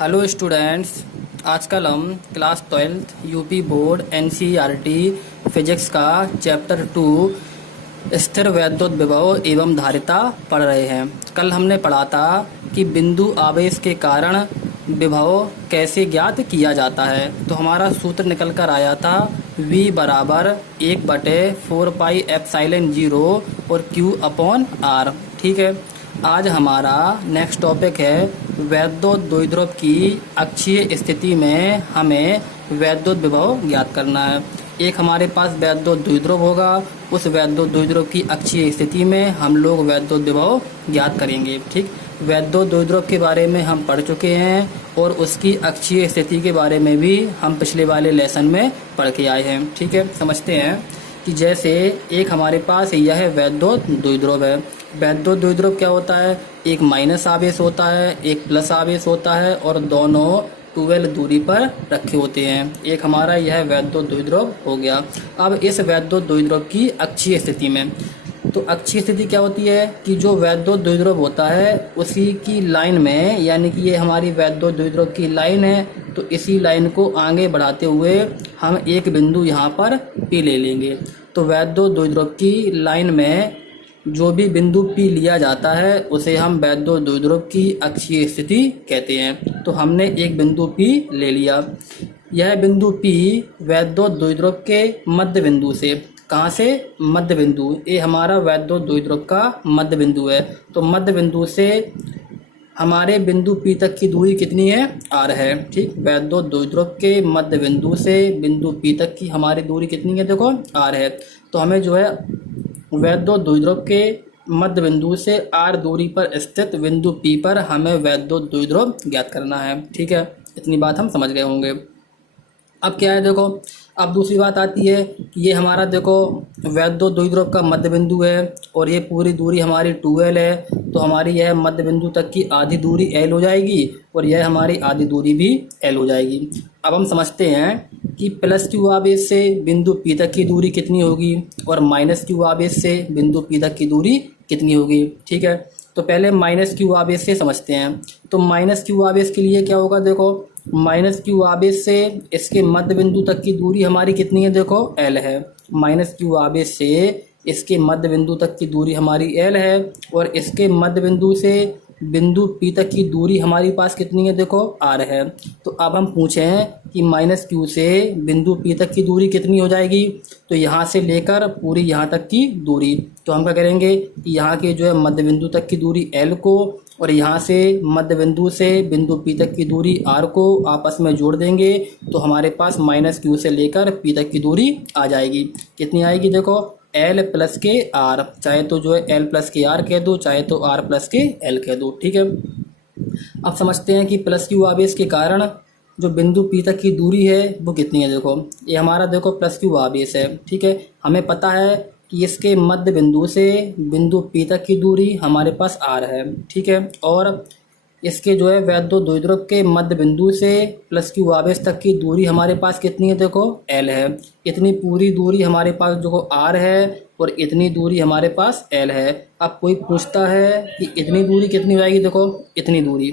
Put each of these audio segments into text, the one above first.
Hello students. आजकल हम class 12th UP board NCERT physics का चैप्टर 2 स्थिर वैद्युत विभव एवं धारिता पढ़ रहे हैं। कल हमने पढ़ा था कि बिंदु आवेश के कारण विभव कैसे ज्ञात किया जाता है। तो हमारा सूत्र निकल कर आया था V बराबर 1/4πε0 और Q अपॉन R। ठीक है। आज हमारा नेक्स्ट टॉपिक है वैद्युत द्विध्रुव की अक्षीय स्थिति में हमें वैद्युत विभव ज्ञात करना है। एक हमारे पास वैद्युत द्विध्रुव होगा, उस वैद्युत द्विध्रुव की अक्षीय स्थिति में हम लोग वैद्युत विभव ज्ञात करेंगे। ठीक, वैद्युत द्विध्रुव के बारे में हम पढ़ चुके हैं और उसकी अक्षीय स्थिति के बारे में भी हम पिछले वाले लेसन में पढ़ के आए हैं। ठीक है, समझते हैं कि जैसे एक हमारे पास यह वैद्युत द्विध्रुव है। वैद्युत द्विध्रुव क्या होता है? एक माइनस आवेश होता है, एक प्लस आवेश होता है और दोनों 12 दूरी पर रखे होते हैं। एक हमारा यह वैद्युत द्विध्रुव हो गया। अब इस वैद्युत द्विध्रुव की अक्षीय स्थिति में, तो अक्षीय स्थिति क्या होती है कि जो वैद्युत द्विध्रुव होता है उसी की लाइन में, यानी कि ये हमारी वैद्युत द्विध्रुव की लाइन है, तो इसी लाइन को आगे बढ़ाते हुए हम एक बिंदु यहाँ पर P ले लेंगे। तो वैद्युत द्विध्रुव की लाइन में जो भी बिंदु P लिया जाता है उसे हम वैद्युत द्विध्रुव की अक्षीय स्थिति कहते हैं। तो हमने एक बिंदु P ले लिया। यह बिंदु P वैद्युत द्विध्रुव के मध्य बिंदु से, कहाँ से? मध्य बिंदु। ये हमारा वैद्युत द्विध्रुव का मध्य बिंदु है। तो मध्य बिंदु से हमारे बिंदु P तक की दूरी कितनी है? R है। ठीक, वैद्युत द्विध्रुव के मध्य बिंदु से बिंदु P तक की हमारी दूरी कितनी है? देखो R है। तो हमें जो है वैद्युत द्विध्रुव के मध्य बिंदु से R दूरी पर स्थित बिंदु P पर हमें वैद्युत द्विध्रुव ज्ञात करना है। ठीक है, इतनी बात हम समझ गए होंगे। अब क्या है, देखो अब दूसरी बात आती है कि ये हमारा देखो वैद्युत द्विध्रुव का मध्य बिंदु है और ये पूरी दूरी हमारी 2L है। तो हमारी यह मध्य बिंदु तक की आधी दूरी L हो जाएगी और यह हमारी आधी दूरी भी L हो जाएगी। अब हम समझते हैं कि प्लस Q आवेश से बिंदु P तक की दूरी कितनी होगी और माइनस Q आवेश से बिंदु P तक की दूरी कितनी होगी। ठीक है, तो पहले माइनस Q आवेश से समझते हैं। तो माइनस Q आवेश के लिए क्या होगा? देखो माइनस Q आवेश से इसके मध्य बिंदु तक की दूरी हमारी कितनी है? देखो L है। माइनस Q आवेश से इसके मध्य बिंदु तक की दूरी हमारी L है और इसके मध्य बिंदु से बिंदु P तक की दूरी हमारी पास कितनी है? देखो R है। तो अब हम पूछें कि माइनस Q से बिंदु P तक की दूरी कितनी हो जाएगी? तो यहाँ से लेकर पूरी यहाँ तक की दूरी, तो हम क्या करेंगे कि यहाँ के जो है मध्य बिंदु तक की दूरी L को और यहाँ से मध्य बिंदु से बिंदु P तक की दूरी R को आपस में जोड़ देंगे। तो हमारे पास माइनस Q से लेकर P तक की दूरी आ जाएगी। कितनी आएगी? देखो L प्लस के R, चाहे तो जो है L प्लस के R कह दो, चाहे तो R प्लस के L कह दो। ठीक है, अब समझते हैं कि प्लस Q आवेश के कारण जो बिंदु P तक की दूरी है वो कितनी है। देखो ये हमारा देखो प्लस Q आवेश है। ठीक है, हमें पता है कि इसके मध्य बिंदु से बिंदु P तक की दूरी हमारे पास R है। ठीक है, और इसके जो है वैद्युत द्विध्रुव के मध्य बिंदु से प्लस Q आवेश तक की दूरी हमारे पास कितनी है? देखो L है। इतनी पूरी दूरी हमारे पास जो R है और इतनी दूरी हमारे पास L है। अब कोई पूछता है कि इतनी दूरी कितनी हो जाएगी? देखो इतनी दूरी,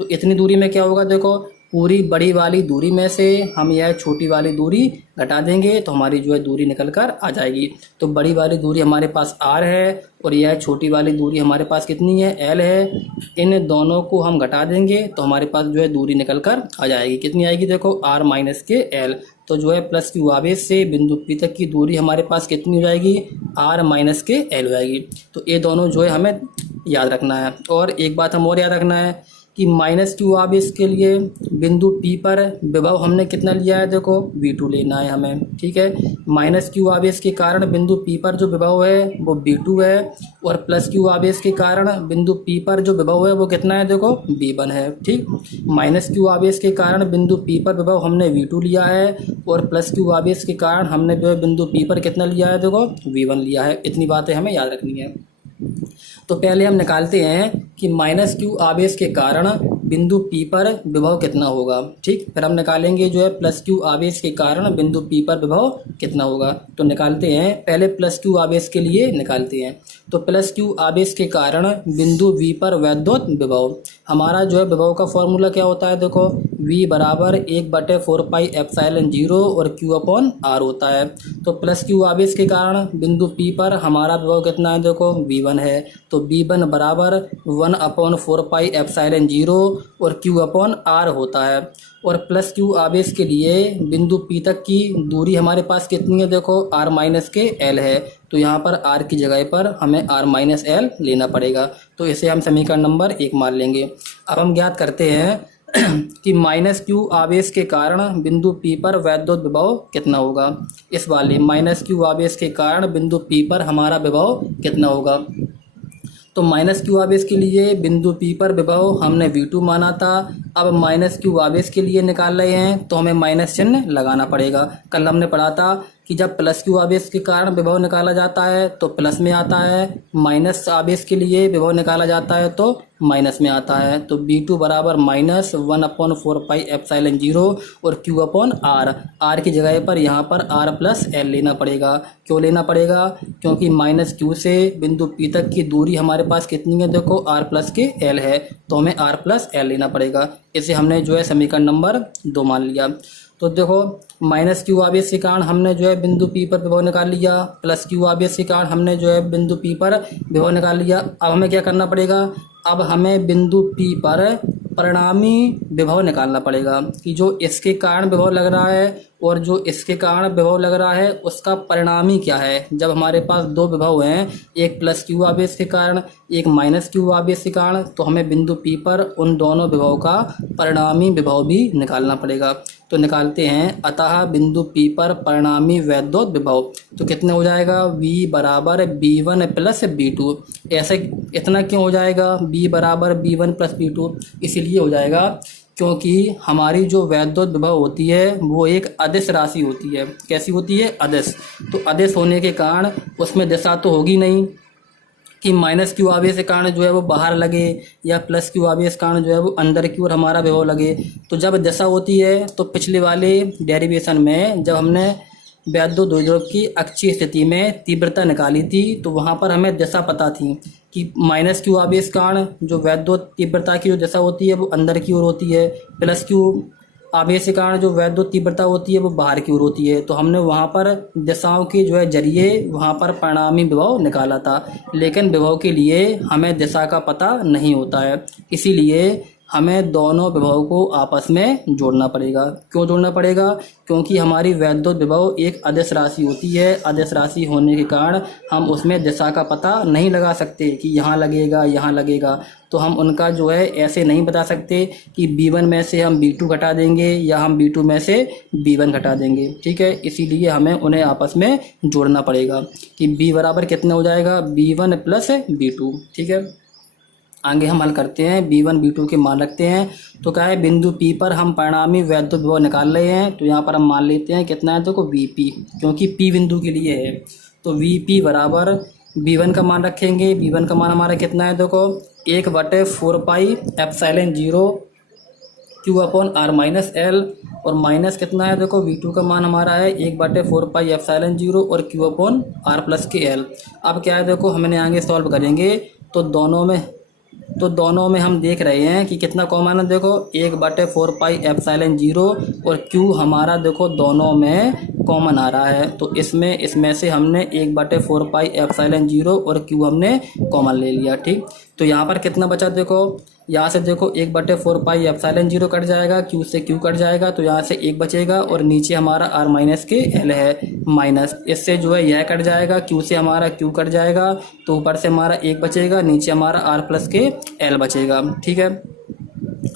तो इतनी दूरी में क्या होगा? देखो पूरी बड़ी वाली दूरी में से हम यह छोटी वाली दूरी घटा देंगे तो हमारी जो है दूरी निकल कर आ जाएगी। तो बड़ी वाली दूरी हमारे पास R है और यह छोटी वाली दूरी हमारे पास कितनी है? L है। इन दोनों को हम घटा देंगे तो हमारे पास जो है दूरी निकल कर आ जाएगी। कितनी आएगी? देखो R माइनस के L। तो जो है प्लस Q आवेश से बिंदु P तक की दूरी हमारे पास कितनी हो जाएगी? R माइनस के L हो जाएगी। तो ये दोनों जो है हमें याद रखना है। और एक बात हम और याद रखना है कि माइनस Q आवेश के लिए बिंदु P पर विभव हमने कितना लिया है? देखो V2 लेना है हमें। ठीक है, माइनस Q आवेश के कारण बिंदु P पर जो विभव है वो V2 है और प्लस Q आवेश के कारण बिंदु P पर जो विभव है वो कितना है? देखो V1 है। ठीक, माइनस Q आवेश के कारण बिंदु P पर विभव हमने V2 लिया है और प्लस Q आवेश के कारण हमने जो है बिंदु P पर कितना लिया है? देखो V1 लिया है। इतनी बातें हमें याद रखनी है। तो पहले हम निकालते हैं कि माइनस Q आवेश के कारण बिंदु P पर विभव कितना होगा। ठीक, फिर हम निकालेंगे जो है प्लस क्यू आवेश के कारण बिंदु P पर विभव कितना होगा। तो निकालते हैं, पहले प्लस क्यू आवेश के लिए निकालते हैं। तो प्लस क्यू आवेश के कारण बिंदु V पर वैद्युत विभव, हमारा जो है विभव का फॉर्मूला क्या होता है, देखो V बराबर 1/4πε0 और Q अपॉन R होता है। तो प्लस क्यू आवेश के कारण बिंदु P पर हमारा विभव कितना है, देखो V1 है। तो V1 बराबर 1/4πε0 और Q अपॉन R होता है। और प्लस क्यू आवेश के लिए बिंदु P तक की दूरी हमारे पास कितनी है, देखो R माइनस के L है। तो यहाँ पर R की जगह पर हमें R माइनस L लेना पड़ेगा। तो इसे हम समीकरण नंबर 1 मान लेंगे। अब हम ज्ञात करते हैं कि माइनस क्यू आवेश के कारण बिंदु P पर वैद्युत विभव कितना होगा। इस वाले माइनस क्यू आवेश के कारण बिंदु P पर हमारा विभव कितना होगा। तो माइनस क्यू आवेश के लिए बिंदु P पर विभव हमने V2 माना था। अब माइनस क्यू आवेश के लिए निकाल रहे हैं तो हमें माइनस चिन्ह लगाना पड़ेगा। कल हमने पढ़ा था कि जब प्लस क्यू आवेश के कारण विभव निकाला जाता है तो प्लस में आता है, माइनस आवेश के लिए विभव निकाला जाता है तो माइनस में आता है। तो B2 बराबर माइनस 1/4πε0 और Q अपॉन R की जगह पर यहाँ पर R प्लस L लेना पड़ेगा। क्यों लेना पड़ेगा, क्योंकि माइनस Q से बिंदु P तक की दूरी हमारे पास कितनी है, देखो R प्लस के L है। तो हमें R प्लस L लेना पड़ेगा। इसे हमने जो है समीकरण नंबर 2 मान लिया। तो देखो माइनस क्यू आवेश के कारण हमने जो है बिंदु P पर विभव निकाल लिया, प्लस क्यू आवेश के कारण हमने जो है बिंदु P पर विभव निकाल लिया। अब हमें क्या करना पड़ेगा, अब हमें बिंदु P पर परिणामी विभव निकालना पड़ेगा कि जो इसके कारण विभव लग रहा है और जो इसके कारण विभव लग रहा है उसका परिणामी क्या है। जब हमारे पास दो विभव हैं, एक प्लस क्यू आवेश के कारण एक माइनस क्यू आवेश के कारण, तो हमें बिंदु P पर उन दोनों विभव का परिणामी विभव भी निकालना पड़ेगा। तो निकालते हैं, अतः बिंदु P पर परिणामी वैद्युत विभव तो कितने हो जाएगा, V बराबर B1 प्लस B2। ऐसे इतना क्यों हो जाएगा, B बराबर B1 प्लस B2 इसीलिए हो जाएगा क्योंकि हमारी जो वैद्युत विभव होती है वो एक अदिश राशि होती है। कैसी होती है, अदिश। तो अदिश होने के कारण उसमें दिशा तो होगी नहीं कि माइनस क्यू आवेश के कारण जो है वो बाहर लगे या प्लस क्यू आवेश के कारण जो है वो अंदर की ओर हमारा विभव लगे। तो जब दिशा होती है तो पिछले वाले डेरिवेशन में जब हमने वैद्युत द्विध्रुव की अक्षीय स्थिति में तीव्रता निकाली थी तो वहाँ पर हमें दिशा पता थी कि माइनस क्यू आवेश के कारण जो वैद्युत तीव्रता की जो दिशा होती है वो अंदर की ओर होती है, प्लस क्यू आवेश के कारण जो वैद्युत तीव्रता होती है वो बाहर की ओर होती है। तो हमने वहाँ पर दिशाओं के जो है जरिए वहाँ पर परिणामी विभव निकाला था, लेकिन विभव के लिए हमें दिशा का पता नहीं होता है, इसीलिए हमें दोनों विभव को आपस में जोड़ना पड़ेगा। क्यों जोड़ना पड़ेगा, क्योंकि हमारी वैद्युत विभव एक अदिश राशि होती है। अदिश राशि होने के कारण हम उसमें दिशा का पता नहीं लगा सकते कि यहाँ लगेगा यहाँ लगेगा। तो हम उनका जो है ऐसे नहीं बता सकते कि B1 में से हम B2 घटा देंगे या हम B2 में से B1 घटा देंगे। ठीक है, इसीलिए हमें उन्हें आपस में जोड़ना पड़ेगा कि B बराबर कितना हो जाएगा, B1 प्लस B2। ठीक है, आगे हम हल करते हैं, B1 B2 के मान रखते हैं। तो क्या है, बिंदु P पर हम परिणामी वैद्युत विभव निकाल रहे हैं तो यहाँ पर हम मान लेते हैं कितना है, देखो VP, क्योंकि P बिंदु के लिए है। तो VP बराबर B1 का मान रखेंगे। B1 का मान हमारा कितना है, देखो 1/4πε0 Q upon R minus L और माइनस कितना है, देखो V2 का मान हमारा है 1/4πε0 और Q अपॉन R प्लस के L। अब क्या है, देखो हमने आगे सॉल्व करेंगे तो दोनों में हम देख रहे हैं कि कितना कॉमन है, देखो 1/4πε0 और Q हमारा देखो दोनों में कॉमन आ रहा है। तो इसमें से हमने 1/4πε0 और Q हमने कॉमन ले लिया। ठीक, तो यहाँ पर कितना बचा, देखो यहाँ से देखो 1/4πε0 कट जाएगा, Q से Q कट जाएगा तो यहाँ से 1 बचेगा और नीचे हमारा R माइनस के L है माइनस, इससे जो है यह कट जाएगा, Q से हमारा Q कट जाएगा तो ऊपर से हमारा 1 बचेगा, नीचे हमारा R प्लस के L बचेगा। ठीक है,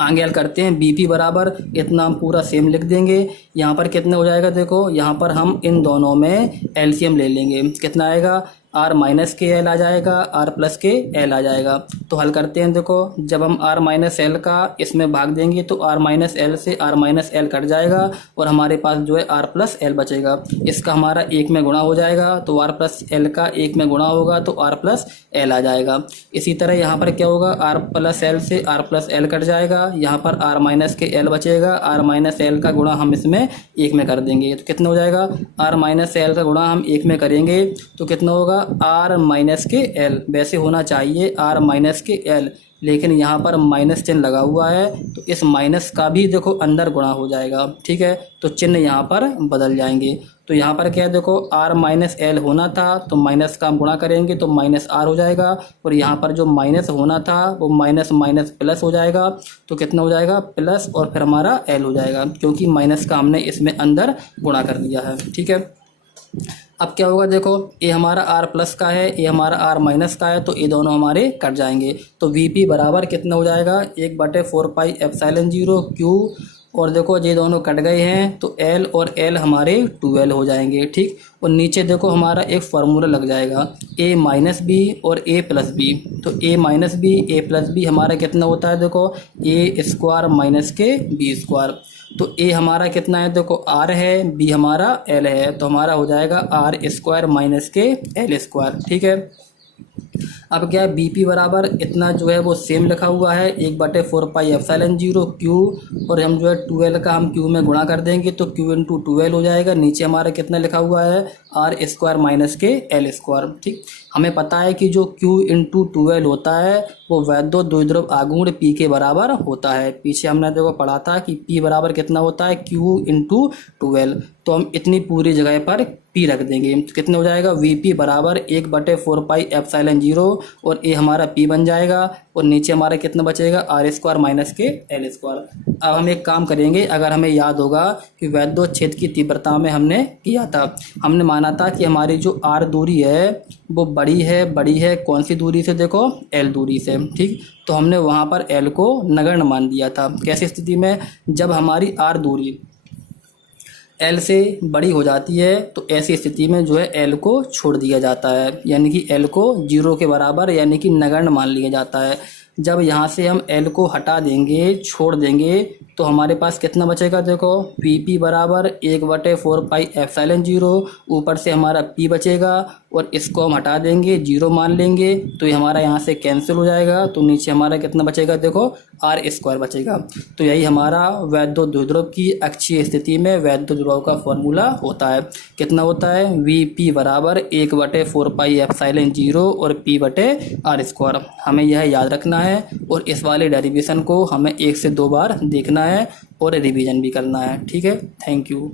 आगे हल करते हैं। BP बराबर इतना हम पूरा सेम लिख देंगे। यहाँ पर कितना हो जाएगा, देखो यहाँ पर हम इन दोनों में एलसीएम ले लेंगे। कितना आएगा, आर माइनस के एल आ जाएगा, आर प्लस के एल आ जाएगा। तो हल करते हैं। देखो जब हम आर माइनस एल का इसमें भाग देंगे तो आर माइनस एल से आर माइनस एल कट जाएगा और हमारे पास जो है आर प्लस एल बचेगा। इसका हमारा एक में गुणा हो जाएगा तो आर प्लस एल का एक में गुणा होगा तो आर प्लस एल आ जाएगा। इसी तरह यहाँ पर क्या होगा, आर प्लस एल से आर प्लस एल कट जाएगा, यहाँ पर आर माइनस के एल बचेगा, आर माइनस एल का गुणा हम इसमें एक में कर देंगे तो कितना हो जाएगा, आर माइनस एल का गुणा हम एक में करेंगे तो कितना होगा, आर माइनस के एल। वैसे होना चाहिए आर माइनस के एल, लेकिन यहाँ पर माइनस चिन्ह लगा हुआ है तो इस माइनस का भी देखो अंदर गुणा हो जाएगा। ठीक है, तो चिन्ह यहाँ पर बदल जाएंगे। तो यहाँ पर क्या है, देखो आर माइनस एल होना था तो माइनस का हम गुणा करेंगे तो माइनस आर हो जाएगा, और यहाँ पर जो माइनस होना था वो माइनस माइनस प्लस हो जाएगा तो कितना हो जाएगा, प्लस, और फिर हमारा एल हो जाएगा क्योंकि माइनस का हमने इसमें अंदर गुणा कर दिया है। ठीक है, अब क्या होगा, देखो ये हमारा आर प्लस का है, ये हमारा आर माइनस का है, तो ये दोनों हमारे कट जाएंगे। तो वी पी बराबर कितना हो जाएगा, 1/4 पाई एप्सिलॉन 0 क्यू, और देखो ये दोनों कट गए हैं तो एल और एल हमारे 2L हो जाएंगे। ठीक, और नीचे देखो हमारा एक फार्मूला लग जाएगा a माइनस बी और a प्लस बी। तो a minus B a plus B हमारा कितना होता है, देखो a स्क्वायर माइनस के बी स्क्वायर। तो a हमारा कितना है, देखो r है, b हमारा l है, तो हमारा हो जाएगा r स्क्वायर माइनस के l स्क्वायर। ठीक है, अब क्या है, बी पी बराबर इतना जो है वो सेम लिखा हुआ है 1/4 पाई एप्सिलॉन 0 क्यू, और हम जो है 2L का हम क्यू में गुणा कर देंगे तो क्यू इंटू 2L हो जाएगा। नीचे हमारा कितना लिखा हुआ है, आर स्क्वायर माइनस के एल स्क्वायर। ठीक, हमें पता है कि जो Q इंटू 2L होता है वो वैद्युत द्विध्रुव आघूर्ण P के बराबर होता है। पीछे हमने देखो पढ़ा था कि P बराबर कितना होता है, Q इंटू 2L। तो हम इतनी पूरी जगह पर P रख देंगे तो कितना हो जाएगा, VP बराबर 1/4 पाई एप्सिलॉन 0, और ये हमारा P बन जाएगा, और नीचे हमारा कितना बचेगा, आर स्क्वायर माइनस के एल स्क्वायर। अब हम एक काम करेंगे, अगर हमें याद होगा कि वैद्युत क्षेत्र की तीव्रता में हमने किया था, हमने माना था कि हमारी जो आर दूरी है वो बड़ी है कौन सी दूरी से, देखो एल दूरी से। ठीक, तो हमने वहाँ पर एल को नगण्य मान दिया था। कैसी स्थिति में, जब हमारी आर दूरी एल से बड़ी हो जाती है तो ऐसी स्थिति में जो है एल को छोड़ दिया जाता है, यानी कि एल को 0 के बराबर यानी कि नगण्य मान लिया जाता है। जब यहाँ से हम एल को हटा देंगे, छोड़ देंगे, तो हमारे पास कितना बचेगा, देखो वी पी बराबर 1/4 पाई एप्सिलॉन 0, ऊपर से हमारा पी बचेगा और इसको हम हटा देंगे, 0 मान लेंगे तो ये हमारा यहाँ से कैंसिल हो जाएगा। तो नीचे हमारा कितना बचेगा, देखो आर स्क्वायर बचेगा। तो यही हमारा वैद्युत द्विध्रुव की अक्षीय स्थिति में वैद्युत द्विध्रुव का फॉर्मूला होता है। कितना होता है, वी पी बराबर 1/4 पाई एप्सिलॉन 0 और पी बटे आर स्क्वायर। हमें यह याद रखना है और इस वाले डेरिवेशन को हमें 1 से 2 बार देखना है और रिवीजन भी करना है। ठीक है, थैंक यू।